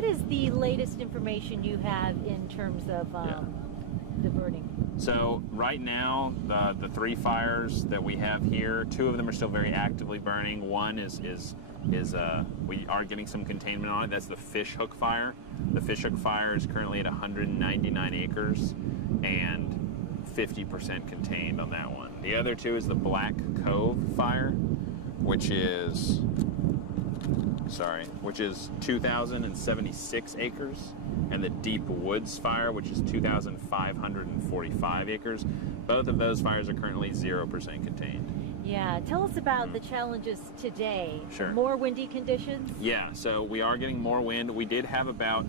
what is the latest information you have in terms of the burning? So right now, the 3 fires that we have here, 2 of them are still very actively burning. One is we are getting some containment on it. That's the Fish Hook fire. The Fish Hook fire is currently at 199 acres and 50% contained on that one. The other 2 is the Black Cove fire, which is 2,076 acres, and the Deep Woods fire, which is 2,545 acres. Both of those fires are currently 0% contained. Yeah, tell us about the challenges today. Sure. More windy conditions? Yeah, so we are getting more wind. We did have about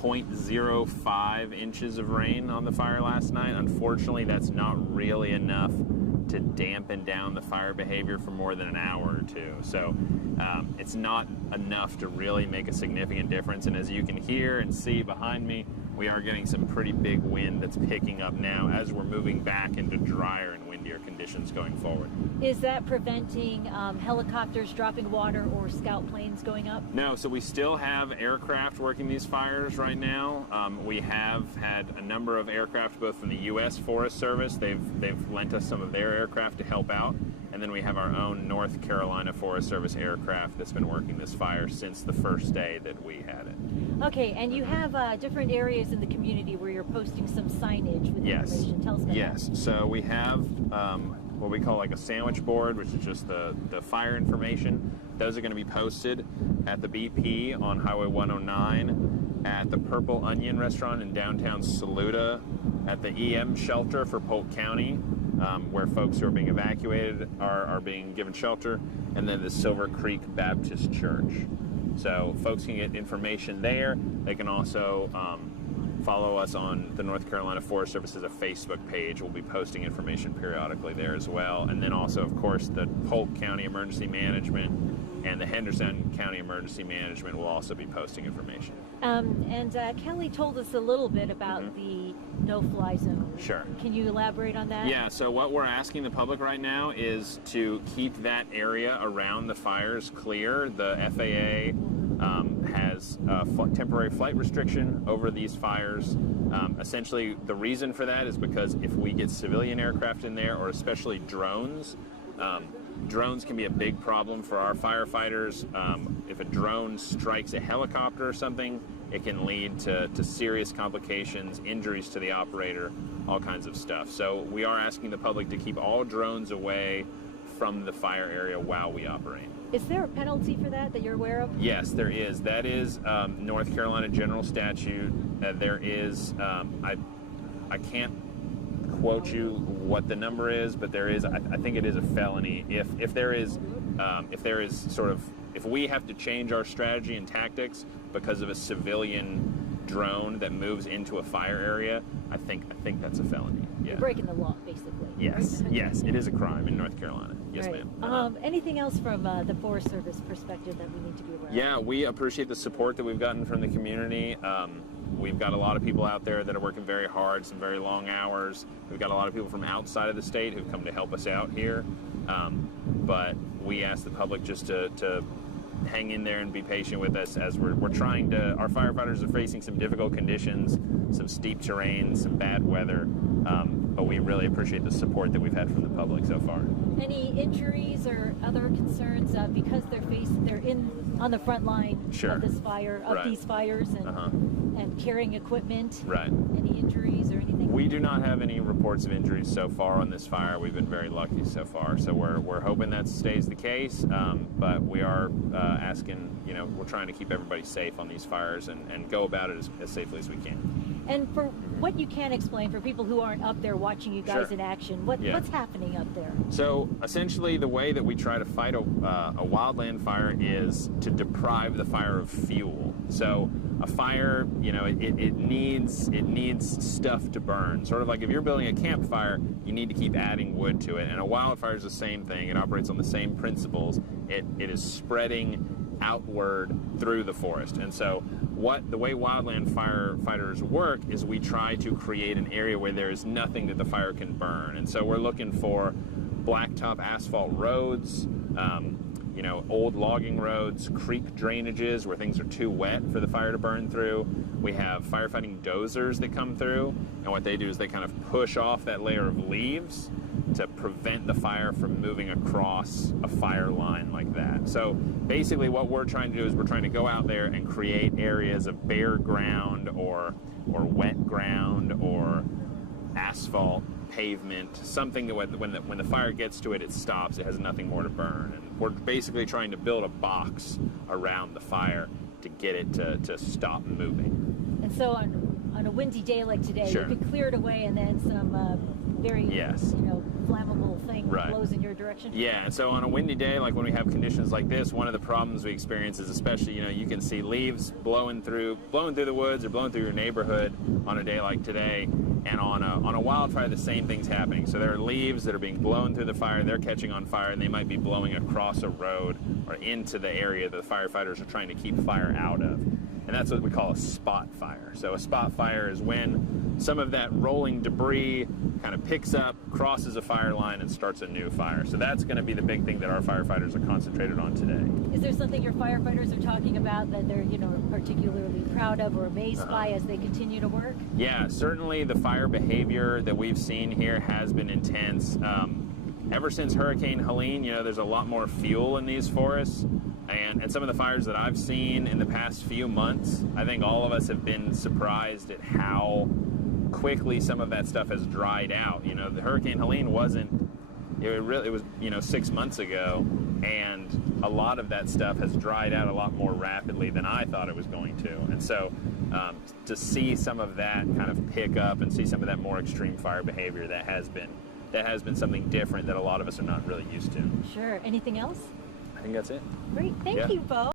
0.05 inches of rain on the fire last night. Unfortunately, that's not really enough to dampen down the fire behavior for more than an hour or 2. So it's not enough to really make a significant difference. And as you can hear and see behind me, we are getting some pretty big wind that's picking up now as we're moving back into drier and windier conditions going forward. Is that preventing helicopters dropping water or scout planes going up? No, so we still have aircraft working these fires right now. We have had a number of aircraft, both from the U.S. Forest Service. They've lent us some of their aircraft to help out. And then we have our own North Carolina Forest Service aircraft that's been working this fire since the first day that we had it. Okay, and you have different areas in the community where you're posting some signage with information. Tell us about that. Yes, so we have what we call like a sandwich board, which is just the fire information. Those are going to be posted at the BP on Highway 109, at the Purple Onion restaurant in downtown Saluda, at the EM shelter for Polk County, where folks who are being evacuated are being given shelter, and then the Silver Creek Baptist Church. So folks can get information there. They can also follow us on the North Carolina Forest Service's a Facebook page. We'll be posting information periodically there as well. And then also, of course, the Polk County Emergency Management and the Henderson County Emergency Management will also be posting information. And Kelly told us a little bit about the no-fly zone. Sure. Can you elaborate on that? Yeah, so what we're asking the public right now is to keep that area around the fires clear. The FAA has a temporary flight restriction over these fires. Essentially, the reason for that is because if we get civilian aircraft in there, or especially drones, drones can be a big problem for our firefighters. If a drone strikes a helicopter or something, it can lead to serious complications, injuries to the operator, all kinds of stuff. So we are asking the public to keep all drones away from the fire area while we operate. Is there a penalty for that you're aware of? Yes, there is. That is North Carolina General Statute. There is, I can't quote you what the number is, but there is, I think it is a felony if we have to change our strategy and tactics because of a civilian drone that moves into a fire area. I think that's a felony. Yeah. You're breaking the law, basically. Yes, yes, it is a crime in North Carolina. Yes, right. ma'am. Anything else from the Forest Service perspective that we need to be aware of? Yeah, we appreciate the support that we've gotten from the community. We've got a lot of people out there that are working very hard, some very long hours. We've got a lot of people from outside of the state who've come to help us out here. But we ask the public just to hang in there and be patient with us as we're trying to, our firefighters are facing some difficult conditions, some steep terrain, some bad weather, but we really appreciate the support that we've had from the public so far. Any injuries or other concerns because they're on the front line of this fire, these fires, and carrying equipment? Right. Any injuries or anything? We do not have any reports of injuries so far on this fire. We've been very lucky so far, so we're hoping that stays the case, but we are asking, we're trying to keep everybody safe on these fires and go about it as safely as we can. And for what you can explain for people who aren't up there watching you guys in action, what's happening up there? So essentially the way that we try to fight a wildland fire is to deprive the fire of fuel. So a fire, it needs stuff to burn. Sort of like if you're building a campfire, you need to keep adding wood to it. And a wildfire is the same thing. It operates on the same principles. It is spreading outward through the forest. And so the way wildland firefighters work is we try to create an area where there is nothing that the fire can burn. And so we're looking for blacktop asphalt roads, you know, old logging roads, creek drainages where things are too wet for the fire to burn through. We have firefighting dozers that come through, and what they do is they kind of push off that layer of leaves to prevent the fire from moving across a fire line like that. So basically what we're trying to do is we're trying to go out there and create areas of bare ground or wet ground or asphalt, pavement, something that when the fire gets to it, it stops. It has nothing more to burn. And we're basically trying to build a box around the fire to get it to stop moving. And so on a windy day like today, Sure. you could clear it away, and then some very Yes. you know, flammable thing Right. blows in your direction. Yeah, and so on a windy day, like when we have conditions like this, one of the problems we experience is, especially, you know, you can see leaves blowing through the woods or blowing through your neighborhood on a day like today. And on a wildfire, the same thing's happening. So there are leaves that are being blown through the fire, they're catching on fire, and they might be blowing across a road or into the area that the firefighters are trying to keep fire out of. And that's what we call a spot fire. So a spot fire is when some of that rolling debris kind of picks up, crosses a fire line, and starts a new fire. So that's going to be the big thing that our firefighters are concentrated on today. Is there something your firefighters are talking about that they're, you know, particularly proud of or amazed by as they continue to work? Yeah, certainly the fire behavior that we've seen here has been intense. Ever since Hurricane Helene, you know, there's a lot more fuel in these forests. And some of the fires that I've seen in the past few months, I think all of us have been surprised at how quickly some of that stuff has dried out. You know, the Hurricane Helene it was, you know, 6 months ago, and a lot of that stuff has dried out a lot more rapidly than I thought it was going to. And so to see some of that kind of pick up and see some of that more extreme fire behavior, that has been something different that a lot of us are not really used to. Sure. Anything else? I think that's it. Great. Thank you, Bo.